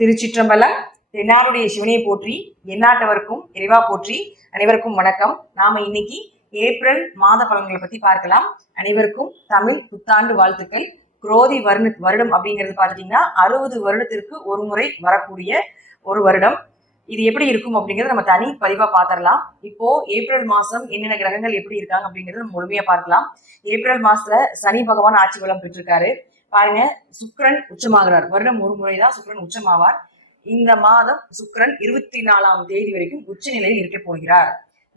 திருச்சிற்றம்பலம் தென்னாருடைய சிவனையை போற்றி எந்நாட்டவருக்கும் இறைவா போற்றி அனைவருக்கும் வணக்கம். நாம இன்னைக்கு ஏப்ரல் மாத பலன்களை பத்தி பார்க்கலாம். அனைவருக்கும் தமிழ் புத்தாண்டு வாழ்த்துக்கள். குரோதி வருண வருடம் அப்படிங்கிறது பார்த்துட்டீங்கன்னா அறுபது வருடத்திற்கு ஒரு முறை வரக்கூடிய ஒரு வருடம். இது எப்படி இருக்கும் அப்படிங்கிறத நம்ம தனி பதிவா பார்த்திடலாம். இப்போ ஏப்ரல் மாசம் என்னென்ன கிரகங்கள் எப்படி இருக்காங்க அப்படிங்கறத நம்ம முழுமையா பார்க்கலாம். ஏப்ரல் மாசத்துல சனி பகவான் ஆட்சி பலம் பெற்றிருக்காரு. பாருங்க சுக்ரன் உச்சமாகிறார். வருடம் ஒரு முறைதான் சுக்ரன் உச்சமாவார். இந்த மாதம் சுக்கிரன் இருபத்தி நாலாம் தேதி வரைக்கும் உச்ச நிலையில் இருக்க போகிறார்.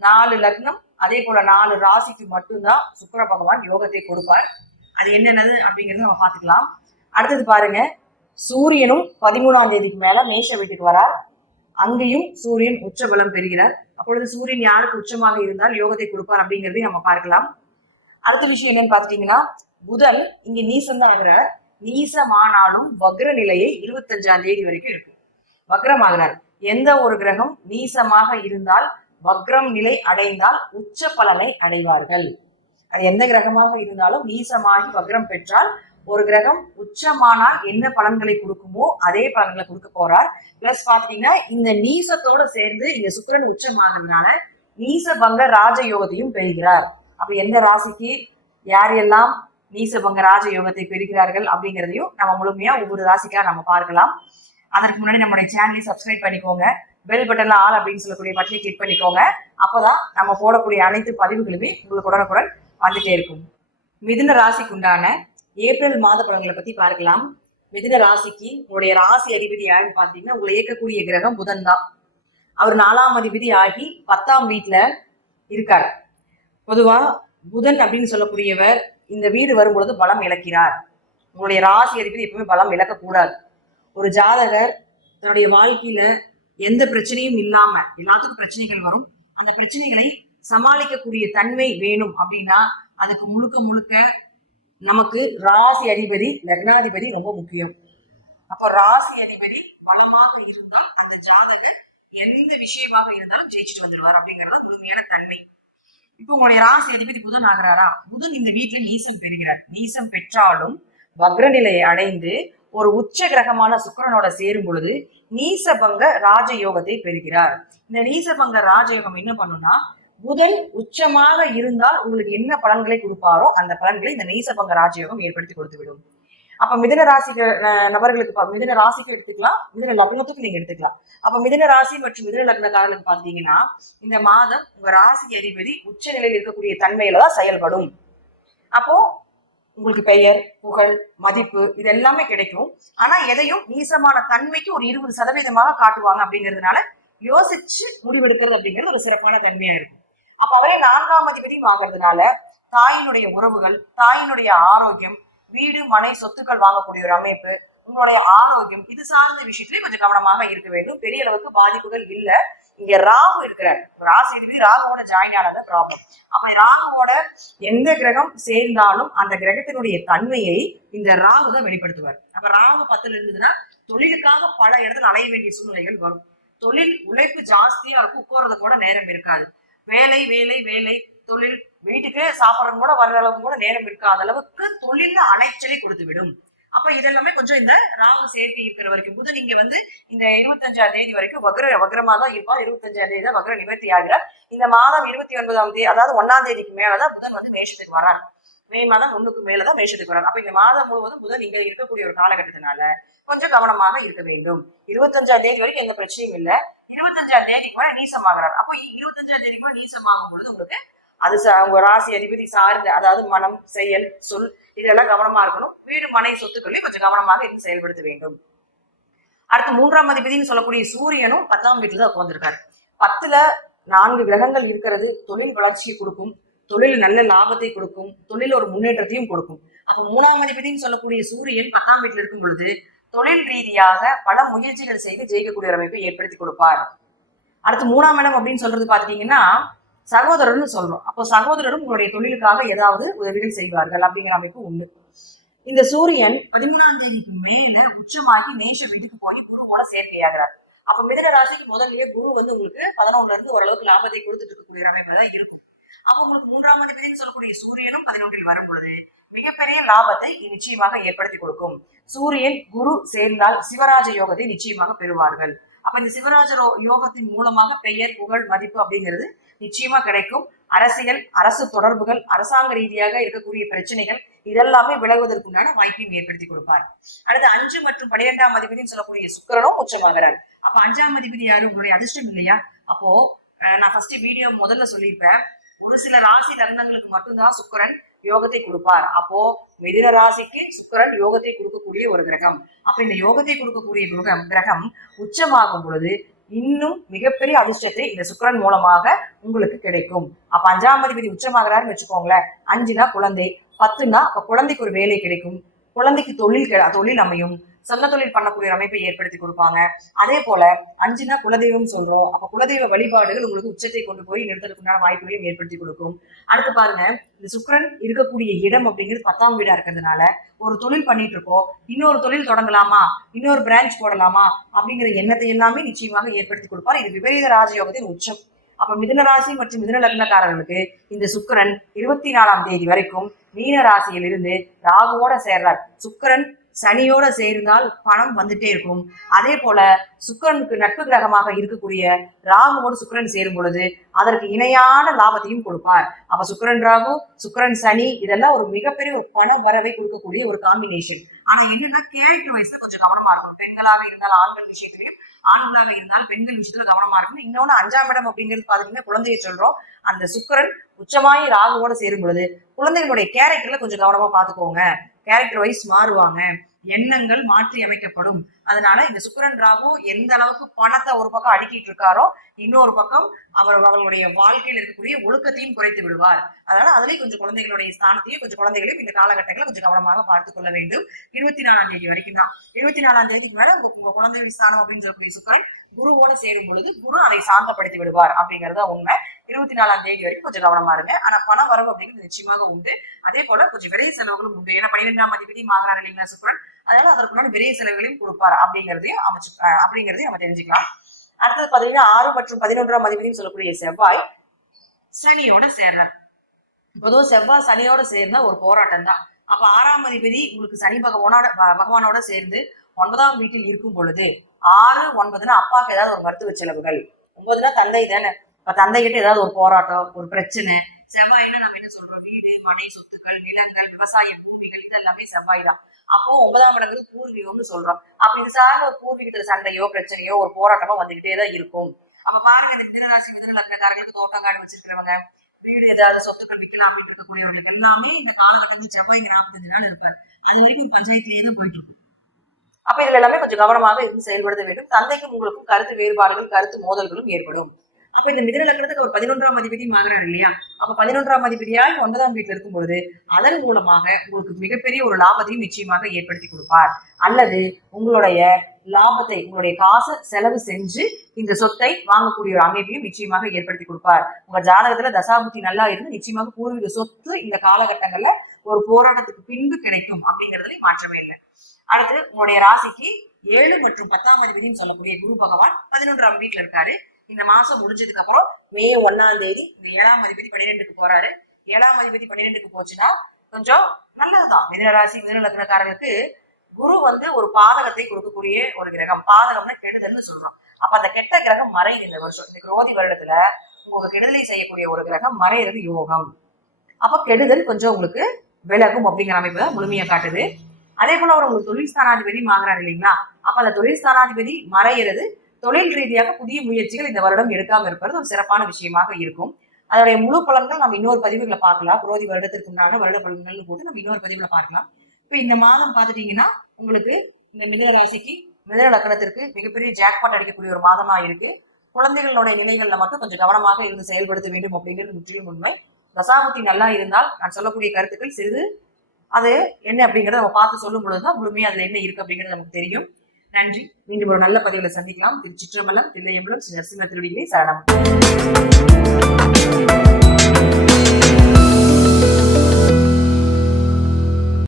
நாலு லக்னம் அதே போல நாலு ராசிக்கு மட்டும்தான் சுக்கிர பகவான் யோகத்தை கொடுப்பார். அது என்னென்னது அப்படிங்கறத நம்ம பார்த்துக்கலாம். அடுத்தது பாருங்க சூரியனும் பதிமூணாம் தேதிக்கு மேல மேஷ வீட்டுக்கு வரார். அங்கேயும் சூரியன் உச்ச பலம் பெறுகிறார். அப்பொழுது சூரியன் யாருக்கு உச்சமாக இருந்தால் யோகத்தை கொடுப்பார் அப்படிங்கிறதையும் நம்ம பார்க்கலாம். அடுத்த விஷயம் என்னன்னு பாத்துட்டீங்கன்னா புதன் இங்க நீசம் ஆகுற நீசமானாலும் வக்ர நிலையை இருபத்தஞ்சாம் தேதி வரைக்கும் இருக்கு வக்ரமாகிறார். எந்த ஒரு கிரகம் நீசமாக இருந்தால் வக்ரம் நிலை அடைந்தால் உச்ச பலனை அடைவார்கள். அது எந்த கிரகமாக இருந்தாலும் நீசமாகி வக்ரம் பெற்றால் ஒரு கிரகம் உச்சமானால் என்ன பலன்களை கொடுக்குமோ அதே பலன்களை கொடுக்க போறார். பிளஸ் பாத்தீங்கன்னா இந்த நீசத்தோட சேர்ந்து இங்க சுக்கிரன் உச்சமானதுனால நீசபங்க ராஜயோகத்தையும் பெறுகிறார். அப்போ எந்த ராசிக்கு யார் எல்லாம் நீசபங்க ராஜயோகத்தை பெறுகிறார்கள் அப்படிங்கிறதையும் நம்ம முழுமையா ஒவ்வொரு ராசிக்கா நம்ம பார்க்கலாம். அதற்கு முன்னாடி நம்மளுடைய சேனலை சப்ஸ்கிரைப் பண்ணிக்கோங்க. பெல் பட்டன்ல ஆல் அப்படின்னு சொல்லக்கூடிய பட்டனை கிளிக் பண்ணிக்கோங்க. அப்போதான் நம்ம போடக்கூடிய அனைத்து பதிவுகளுமே உங்களுக்கு உடனுக்குடன் வந்துட்டே இருக்கும். மிதுன ராசிக்கு உண்டான ஏப்ரல் மாத பலன்களை பத்தி பார்க்கலாம். மிதுன ராசிக்கு உங்களுடைய ராசி அதிபதி யாருன்னு பார்த்தீங்கன்னா உங்களை இயக்கக்கூடிய கிரகம் புதன் தான். அவர் நாலாம் அதிபதி ஆகி பத்தாம் வீட்டில் இருக்கார். பொதுவாக புதன் அப்படின்னு சொல்லக்கூடியவர் இந்த வீடு வரும்பொழுது பலம் இழக்கிறார். உங்களுடைய ராசி அதிபதி எப்பவுமே பலம் இழக்கக்கூடாது. ஒரு ஜாதகர் தன்னுடைய வாழ்க்கையில எந்த பிரச்சனையும் இல்லாம எல்லாத்துக்கும் பிரச்சனைகள் வரும். அந்த பிரச்சனைகளை சமாளிக்கக்கூடிய தன்மை வேணும் அப்படின்னா அதுக்கு முழுக்க முழுக்க நமக்கு ராசி அதிபதி லக்னாதிபதி ரொம்ப முக்கியம். அப்போ ராசி அதிபதி பலமாக இருந்தால் அந்த ஜாதகர் எந்த விஷயமாக இருந்தாலும் ஜெயிச்சுட்டு வந்துடுவார் அப்படிங்கிறது முழுமையான தன்மை. இப்ப உங்களுடைய ராசி அதிபதி புதன் ஆகிறாரா? புதன் இந்த வீட்டுல நீசம் பெறுகிறார். நீசம் பெற்றாலும் வக்ரநிலையை அடைந்து ஒரு உச்ச கிரகமான சுக்கரனோட சேரும் பொழுது நீசபங்க ராஜயோகத்தை பெறுகிறார். இந்த நீசபங்க ராஜயோகம் என்ன பண்ணும்னா புதன் உச்சமாக இருந்தால் உங்களுக்கு என்ன பலன்களை கொடுப்பாரோ அந்த பலன்களை இந்த நீசபங்க ராஜயோகம் ஏற்படுத்தி கொடுத்து விடும் அப்ப மிதன ராசி நபர்களுக்கு மிதன ராசிக்கு எடுத்துக்கலாம். மிதன லக்னத்துக்கு நீங்க எடுத்துக்கலாம். அப்ப மிதன ராசி மற்றும் மிதன லக்னக்காரர்களுக்கு பாத்தீங்கன்னா இந்த மாதம் உங்க ராசி அதிபதி உச்ச நிலையில் இருக்கக்கூடிய தன்மையில தான் செயல்படும். அப்போ உங்களுக்கு பெயர் புகழ் மதிப்பு இது எல்லாமே கிடைக்கும். ஆனா எதையும் நீசமான தன்மைக்கு ஒரு இருபது சதவீதமாக காட்டுவாங்க அப்படிங்கிறதுனால யோசிச்சு முடிவெடுக்கிறது அப்படிங்கிறது ஒரு சிறப்பான தன்மையா இருக்கும். அப்ப அவரே நான்காம் அதிபதியும் ஆகிறதுனால தாயினுடைய உறவுகள் தாயினுடைய ஆரோக்கியம் வீடு மனை சொத்துக்கள் வாங்கக்கூடிய ஒரு அமைப்பு உங்களுடைய ஆரோக்கியம் இது சார்ந்த விஷயத்திலே கொஞ்சம் கவனமாக இருக்க வேண்டும். பெரிய அளவுக்கு பாதிப்புகள் இல்ல. இங்க ராகு இருக்கிறார். ராசி இதுவே ராகுவோட ஜாயின் ஆனத ப்ராப்ளம் அப்ப ராகுவோட எந்த கிரகம் சேர்ந்தாலும் அந்த கிரகத்தினுடைய தன்மையை இந்த ராகு தான் வெளிப்படுத்துவார். அப்ப ராகு பத்துல இருந்ததுன்னா தொழிலுக்காக பல இடத்துல அலைய வேண்டிய சூழ்நிலைகள் வரும். தொழில் உழைப்பு ஜாஸ்தியா இருக்கும். உட்கார்றது கூட நேரம் இருக்காது. வேலை வேலை வேலை தொழில் வீட்டுக்கு சாப்பிட்றது கூட வர்ற அளவு கூட நேரம் இருக்காத அளவுக்கு தொழில அலைச்சலை கொடுத்து விடும் அப்ப இதெல்லாமே கொஞ்சம் இந்த ராகு சேர்த்து இருக்கிற வரைக்கும். புதன் இங்க வந்து இந்த இருபத்தஞ்சாம் தேதி வரைக்கும் வக்ர வக்ரமா தான் இருப்பார் இருபத்தஞ்சாம் தேதி தான் வக்ர நிவர்த்தி ஆகிறார். இந்த மாதம் இருபத்தி ஒன்பதாம் தேதி அதாவது ஒன்னாம் தேதிக்கு மேலதான் புதன் வந்து மேஷத்துக்கு வரார். மே மாதம் ஒண்ணுக்கு மேலதான் மேஷத்துக்கு வரார். அப்ப இந்த மாதம் முழுவதும் புதன் இங்க இருக்கக்கூடிய ஒரு காலகட்டத்தினால கொஞ்சம் கவனமாக இருக்க வேண்டும். இருபத்தஞ்சாம் தேதி வரைக்கும் எந்த பிரச்சனையும் இல்லை. இருபத்தஞ்சாம் தேதிக்கு மேல நீசமாகிறார். அப்போ இருபத்தஞ்சாம் தேதிக்கு மேல நீசமாகும் பொழுது உங்களுக்கு அது சா- உங்க ராசி அதிபதி சார்ந்த அதாவது மனம் செயல் சொல் இதெல்லாம் கவனமா இருக்கணும். வீடு மனை சொத்துக்களையும் கொஞ்சம் கவனமாக இருந்து செயல்படுத்த வேண்டும். அடுத்து மூன்றாம் அதிபதினு சொல்லக்கூடிய சூரியனும் பத்தாம் வீட்டுல தான் உட்காந்துருக்காரு பத்துல நான்கு கிரகங்கள் இருக்கிறது. தொழில் வளர்ச்சியை கொடுக்கும். தொழில் நல்ல லாபத்தை கொடுக்கும். தொழில் ஒரு முன்னேற்றத்தையும் கொடுக்கும். அப்போ மூணாம் அதிபதினு சொல்லக்கூடிய சூரியன் பத்தாம் வீட்டில் இருக்கும் பொழுது தொழில் ரீதியாக பல முயற்சிகள் செய்து ஜெயிக்கக்கூடிய ஒரு அமைப்பை ஏற்படுத்தி கொடுப்பார். அடுத்து மூணாம் இடம் அப்படின்னு சொல்றது பாத்தீங்கன்னா சகோதரர்னு சொல்றோம். அப்போ சகோதரரும் உங்களுடைய தொழிலுக்காக ஏதாவது உதவிகள் செய்வார்கள் அப்படிங்கிற அமைப்பு உண்டு. இந்த சூரியன் பதிமூணாம் தேதிக்கு மேல உச்சமாகி மேஷ வீட்டுக்கு போய் குருவோட சேர்க்கையாகிறார். அப்ப மிதன ராசிக்கு முதல்லயே குரு வந்து உங்களுக்கு பதினொன்றுல இருந்து ஓரளவுக்கு லாபத்தை கொடுத்துட்டு இருக்கக்கூடிய அமைப்பு தான் இருக்கும். அப்ப உங்களுக்கு மூன்றாம் அதிபதினு சொல்லக்கூடிய சூரியனும் பதினொன்றில் வரும் பொழுது மிகப்பெரிய லாபத்தை நிச்சயமாக ஏற்படுத்தி கொடுக்கும். சூரியன் குரு சேர்ந்தால் சிவராஜ யோகத்தை நிச்சயமாக பெறுவார்கள். அப்ப இந்த சிவராஜ ரோ- யோகத்தின் மூலமாக பெயர் புகழ் மதிப்பு அப்படிங்கிறது நிச்சயமா கிடைக்கும். அரசியல் அரசு தொடர்புகள் அரசாங்க ரீதியாக இருக்கக்கூடிய பிரச்சனைகள் இதெல்லாமே விலகுவதற்குண்டான வாய்ப்பையும் ஏற்படுத்தி கொடுப்பார். அடுத்து அஞ்சு மற்றும் பனிரெண்டாம் அதிபதினு சொல்லக்கூடிய சுக்கிரனும் உச்சமாகிறார். அப்ப அஞ்சாம் அதிபதி யாரு? உங்களுடைய அதிர்ஷ்டம் இல்லையா? அப்போ நான் ஃபர்ஸ்ட் வீடியோ முதல்ல சொல்லியிருப்பேன். ஒரு சில ராசி லக்னங்களுக்கு மட்டும்தான் சுக்கரன் யோகத்தை கொடுப்பார். அப்போ மிதுன ராசிக்கு சுக்கிரன் யோகத்தை கொடுக்கக்கூடிய ஒரு கிரகம். அப்ப இந்த யோகத்தை கொடுக்கக்கூடிய கிரகம் கிரகம் உச்சமாகும் பொழுது இன்னும் மிகப்பெரிய அதிர்ஷ்டத்தை இந்த சுக்கிரன் மூலமாக உங்களுக்கு கிடைக்கும். அப்ப அஞ்சாம் அதிபதி உச்சமாகிறாருன்னு வச்சுக்கோங்களேன். அஞ்சுனா குழந்தை பத்துனா அப்ப குழந்தைக்கு ஒரு வேலை கிடைக்கும். குழந்தைக்கு தொழில் கிடை- தொழில் அமையும். சொந்த தொழில் பண்ணக்கூடிய அமைப்பை ஏற்படுத்தி கொடுப்பாங்க. அதே போல அஞ்சுனா குலதெய்வம் சொல்றோம். அப்ப குலதெய்வ வழிபாடுகள் உங்களுக்கு உச்சத்தை கொண்டு போய் நிறுத்தறதுக்குண்டான வாய்ப்புகளையும் ஏற்படுத்தி கொடுக்கும். அடுத்து பாருங்க இந்த சுக்கிரன் இருக்கக்கூடிய இடம் அப்படிங்கிறது பத்தாம் வீடா இருக்கிறதுனால ஒரு தொழில் பண்ணிட்டு இருக்கோம் இன்னொரு தொழில் தொடங்கலாமா இன்னொரு பிரான்ச் போடலாமா அப்படிங்கிற எண்ணத்தை எல்லாமே நிச்சயமாக ஏற்படுத்தி கொடுப்பார். இது விபரீத ராஜயோகத்தின் உச்சம். அப்ப மிதுன ராசி மற்றும் மிதுன லக்னக்காரர்களுக்கு இந்த சுக்கிரன் இருபத்தி நாலாம் தேதி வரைக்கும் மீன ராசியில் இருந்து ராகுவோட சேர்றார். சுக்கரன் சனியோட சேர்ந்தால் பணம் வந்துட்டே இருக்கும். அதே போல சுக்கரனுக்கு நட்பு கிரகமாக இருக்கக்கூடிய ராகுவோடு சுக்கரன் சேரும் பொழுது அதற்கு இணையான லாபத்தையும் கொடுப்பார். அப்ப சுக்கிரன் ராகு சுக்கிரன் சனி இதெல்லாம் ஒரு மிகப்பெரிய ஒரு பண வரவை கொடுக்கக்கூடிய ஒரு காம்பினேஷன் ஆனா என்னன்னா கேரக்டர் வைஸ்ல கொஞ்சம் கவனமா இருக்கணும். பெண்களாக இருந்தால் ஆண்கள் விஷயத்திலையும் ஆண்களாக இருந்தால் பெண்கள் விஷயத்துல கவனமா இருக்கணும். இன்னொன்னு அஞ்சாம் இடம் அப்படிங்கிறது பாத்தீங்கன்னா குழந்தைய சொல்றோம். அந்த சுக்கிரன் உச்சமாயி ராகுவோட சேரும் பொழுது குழந்தைகளுடைய கேரக்டர்ல கொஞ்சம் கவனமா பாத்துக்கோங்க. கேரக்டர் வைஸ் மாறுவாங்க. எண்ணங்கள் மாற்றி அமைக்கப்படும் அதனால இந்த சுக்கரன் ராகு எந்த அளவுக்கு பணத்தை ஒரு பக்கம் அடுக்கிட்டு இருக்காரோ இன்னொரு பக்கம் அவர் அவர்களுடைய வாழ்க்கையில் இருக்கக்கூடிய ஒழுக்கத்தையும் குறைத்து விடுவார். அதனால அதுலயும் கொஞ்சம் குழந்தைகளுடைய ஸ்தானத்தையும் கொஞ்சம் குழந்தைகளையும் இந்த காலகட்டங்களை கொஞ்சம் கவனமாக பார்த்துக் கொள்ள வேண்டும். இருபத்தி நாலாம் தேதி வரைக்கும் தான். இருபத்தி நாலாம் தேதிக்கு மேல உங்க உங்க குழந்தைகள் ஸ்தானம் அப்படின்னு சொல்லக்கூடிய சுக்கரன் குருவோட சேரும் பொழுது குரு அதை சாந்தப்படுத்தி விடுவார் அப்படிங்கறத உண்மை. இருபத்தி நாலாம் தேதி வரைக்கும் கொஞ்சம் கவனமா இருங்க. ஆனா பண வரவு அப்படிங்கிறது நிச்சயமாக உண்டு. அதே போல கொஞ்சம் விரைவு செலவுகளும் உண்டு. ஏன்னா பன்னிரெண்டாம் அதிபதி மாகிறார் இல்லைங்களா சுக்கரன்? அதனால அதற்குண்டான விரைய செலவுகளையும் கொடுப்பார் அப்படிங்கறதையும் அமைச்சு அப்படிங்கிறதையும் அப்படிங்கறதையும் நம்ம தெரிஞ்சுக்கலாம். அடுத்தது பாத்தீங்கன்னா ஆறு மற்றும் பதினொன்றாம் அதிபதியும் சொல்லக்கூடிய செவ்வாய் சனியோட சேர்றார். பொதுவாக செவ்வாய் சனியோட சேர்ந்தா ஒரு போராட்டம் தான் அப்ப ஆறாம் அதிபதி உங்களுக்கு சனி பகவானோட பகவானோட சேர்ந்து ஒன்பதாம் வீட்டில் இருக்கும் பொழுது ஆறு ஒன்பதுனா அப்பாவுக்கு ஏதாவது ஒரு மருத்துவ செலவுகள். ஒன்பதுனா தந்தை தானே. இப்ப தந்தை கிட்ட ஏதாவது ஒரு போராட்டம் ஒரு பிரச்சனை. செவ்வாய்னா நம்ம என்ன சொல்றோம்? வீடு மனை சொத்துக்கள் நிலங்கள் விவசாய பூமிகள் இது எல்லாமே செவ்வாய் தான் அப்போ ஒன்பதாம் இடங்கிறது பூர்வீகம்னு சொல்றோம். அப்ப இது சார்ந்த ஒரு பூர்வீகத்துல சண்டையோ பிரச்சனையோ ஒரு போராட்டமோ வந்துகிட்டே தான் இருக்கும். அப்ப பாருங்க இந்த மிதனராசி மிதன லக்னக்காரங்களுக்கு தோட்டம் காடு வச்சிருக்கிறவங்க வீடு ஏதாவது சொத்துக்கள் விற்கலாம் அப்படின்னு இருக்கக்கூடியவங்களுக்கு எல்லாமே இந்த காலகட்டத்தில் செவ்வாய்க்கு நாற்பத்தஞ்சு நாள் இருப்பார் அது வரைக்கும் பஞ்சாயத்துலயே தான் போயிட்டு இருக்கும். அப்ப இதுல எல்லாமே கொஞ்சம் கவனமாக இருந்து செயல்படுத்த வேண்டும். தந்தைக்கும் உங்களுக்கும் கருத்து வேறுபாடுகள் கருத்து மோதல்களும் ஏற்படும். அப்ப இந்த மிதன லக்னத்துக்கு ஒரு பதினொன்றாம் அதிபதி ஆகிறார் இல்லையா? அப்ப பதினொன்றாம் அதிபதியாய் ஒன்பதாம் வீட்டுல இருக்கும் பொழுது அதன் மூலமாக உங்களுக்கு மிகப்பெரிய ஒரு லாபத்தையும் நிச்சயமாக ஏற்படுத்தி கொடுப்பார். அல்லது உங்களுடைய லாபத்தை உங்களுடைய காசை செலவு செஞ்சு இந்த சொத்தை வாங்கக்கூடிய ஒரு அமைப்பையும் நிச்சயமாக ஏற்படுத்தி கொடுப்பார். உங்க ஜாதகத்துல தசாபுத்தி நல்லா இருந்து நிச்சயமாக பூர்வீக சொத்து இந்த காலகட்டங்கள்ல ஒரு போராட்டத்துக்கு பின்பு கிடைக்கும் அப்படிங்கறதுல மாற்றமே இல்லை. அடுத்து உங்களுடைய ராசிக்கு ஏழு மற்றும் பத்தாம் அதிபதினு சொல்லக்கூடிய குரு பகவான் பதினொன்றாம் வீட்டுல இருக்காரு. இந்த மாசம் முடிஞ்சதுக்கு அப்புறம் மே ஒன்னாம் தேதி இந்த ஏழாம் அதிபதி பன்னிரெண்டுக்கு போறாரு. ஏழாம் அதிபதி பன்னிரெண்டுக்கு போச்சுன்னா கொஞ்சம் நல்லதுதான். மிதனராசி மிதன லக்னக்காரர்களுக்கு குரு வந்து ஒரு பாதகத்தை கொடுக்கக்கூடிய ஒரு கிரகம். பாதகம்னா கெடுதல்னு சொல்றோம். அப்ப அந்த கெட்ட கிரகம் மறையுது இந்த வருஷம். இந்த குரோதி வருடத்துல உங்களுக்கு கெடுதலை செய்யக்கூடிய ஒரு கிரகம் மறையிறது யோகம். அப்ப கெடுதல் கொஞ்சம் உங்களுக்கு விலகும் அப்படிங்கிற அமைப்பு தான் முழுமையா காட்டுது. அதே போல அவர் உங்களுக்கு தொழில் ஸ்தானாதிபதி வாங்குறாரு இல்லைங்களா? அப்ப அந்த தொழில் ஸ்தானாதிபதி மறையிறது தொழில் ரீதியாக புதிய முயற்சிகள் இந்த வருடம் எடுக்காமல் இருப்பது ஒரு சிறப்பான விஷயமாக இருக்கும். அதோடைய முழு பலன்கள் நம்ம இன்னொரு பதிவுகளை பார்க்கலாம். குரோதி வருடத்திற்கு உண்டான வருட பலன்கள்னு போட்டு நம்ம இன்னொரு பதிவுல பார்க்கலாம். இப்போ இந்த மாதம் பார்த்துட்டீங்கன்னா உங்களுக்கு இந்த மிதன ராசிக்கு மிதன லக்கணத்திற்கு மிகப்பெரிய ஜாக்பாட் அடிக்கக்கூடிய ஒரு மாதமா இருக்கு. குழந்தைகளுடைய நிலைகள்ல மட்டும் கொஞ்சம் கவனமாக இருந்து செயல்படுத்த வேண்டும் அப்படிங்கிறது முற்றிலும் உண்மை. தசாபுத்தி நல்லா இருந்தால் நான் சொல்லக்கூடிய கருத்துக்கள் சிறிது. அது என்ன அப்படிங்கறத நம்ம பார்த்து சொல்லும் பொழுதுதான் முழுமையாக அதுல என்ன இருக்கு அப்படிங்கிறது நமக்கு தெரியும். நன்றி. மீண்டும் ஒரு நல்ல பதிவில் சந்திக்கலாம். திருச்சிற்றம்பலம் தில்லையம்பலம் ஸ்ரீ நரசிம்ம திருடிகளை சரணம்.